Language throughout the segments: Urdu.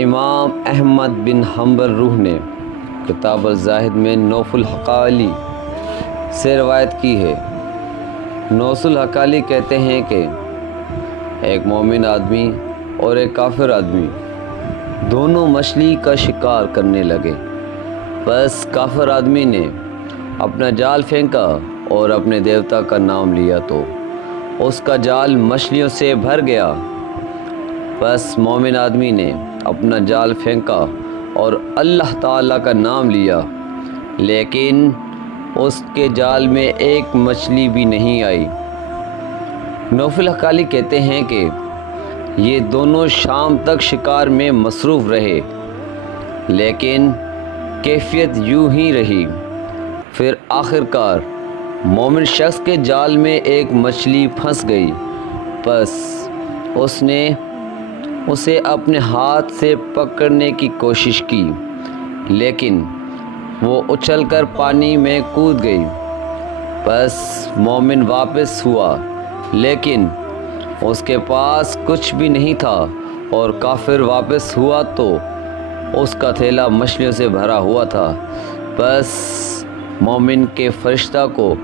امام احمد بن حنبل روح نے کتاب الزاہد میں نوف الحقالی سے روایت کی ہے۔ نوف الحقالی کہتے ہیں کہ ایک مومن آدمی اور ایک کافر آدمی دونوں مچھلی کا شکار کرنے لگے۔ بس کافر آدمی نے اپنا جال پھینکا اور اپنے دیوتا کا نام لیا تو اس کا جال مچھلیوں سے بھر گیا۔ بس مومن آدمی نے اپنا جال پھینکا اور اللہ تعالیٰ کا نام لیا، لیکن اس کے جال میں ایک مچھلی بھی نہیں آئی۔ نوف الحقالی کہتے ہیں کہ یہ دونوں شام تک شکار میں مصروف رہے، لیکن کیفیت یوں ہی رہی۔ پھر آخرکار مومن شخص کے جال میں ایک مچھلی پھنس گئی۔ بس اس نے اسے اپنے ہاتھ سے پکڑنے کی کوشش کی، لیکن وہ اچھل کر پانی میں کود گئی۔ بس مومن واپس ہوا، لیکن اس کے پاس کچھ بھی نہیں تھا، اور کافر واپس ہوا تو اس کا تھیلا مچھلیوں سے بھرا ہوا تھا۔ بس مومن کے فرشتہ کو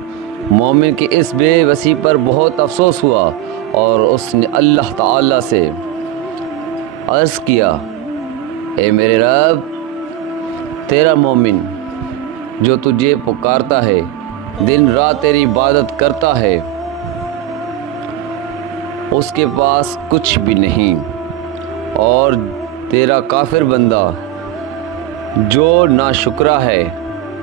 مومن کی اس بے بسی پر بہت افسوس ہوا، اور اس نے اللہ تعالیٰ سے عرض کیا، اے میرے رب، تیرا مومن جو تجھے پکارتا ہے، دن رات تیری عبادت کرتا ہے، اس کے پاس کچھ بھی نہیں، اور تیرا کافر بندہ جو ناشکرا ہے،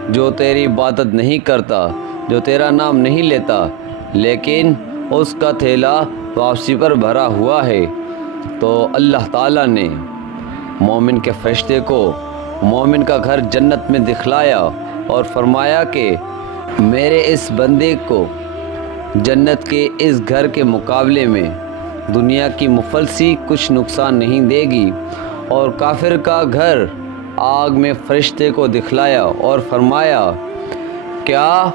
جو تیری عبادت نہیں کرتا، جو تیرا نام نہیں لیتا، لیکن اس کا تھیلا واپسی پر بھرا ہوا ہے۔ تو اللہ تعالیٰ نے مومن کے فرشتے کو مومن کا گھر جنت میں دکھلایا اور فرمایا کہ میرے اس بندے کو جنت کے اس گھر کے مقابلے میں دنیا کی مفلسی کچھ نقصان نہیں دے گی۔ اور کافر کا گھر آگ میں فرشتے کو دکھلایا اور فرمایا، کیا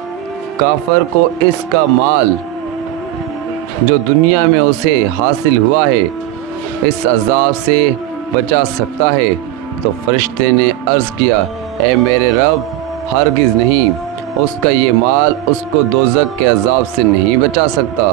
کافر کو اس کا مال جو دنیا میں اسے حاصل ہوا ہے اس عذاب سے بچا سکتا ہے؟ تو فرشتے نے عرض کیا، اے میرے رب، ہرگز نہیں، اس کا یہ مال اس کو دوزخ کے عذاب سے نہیں بچا سکتا۔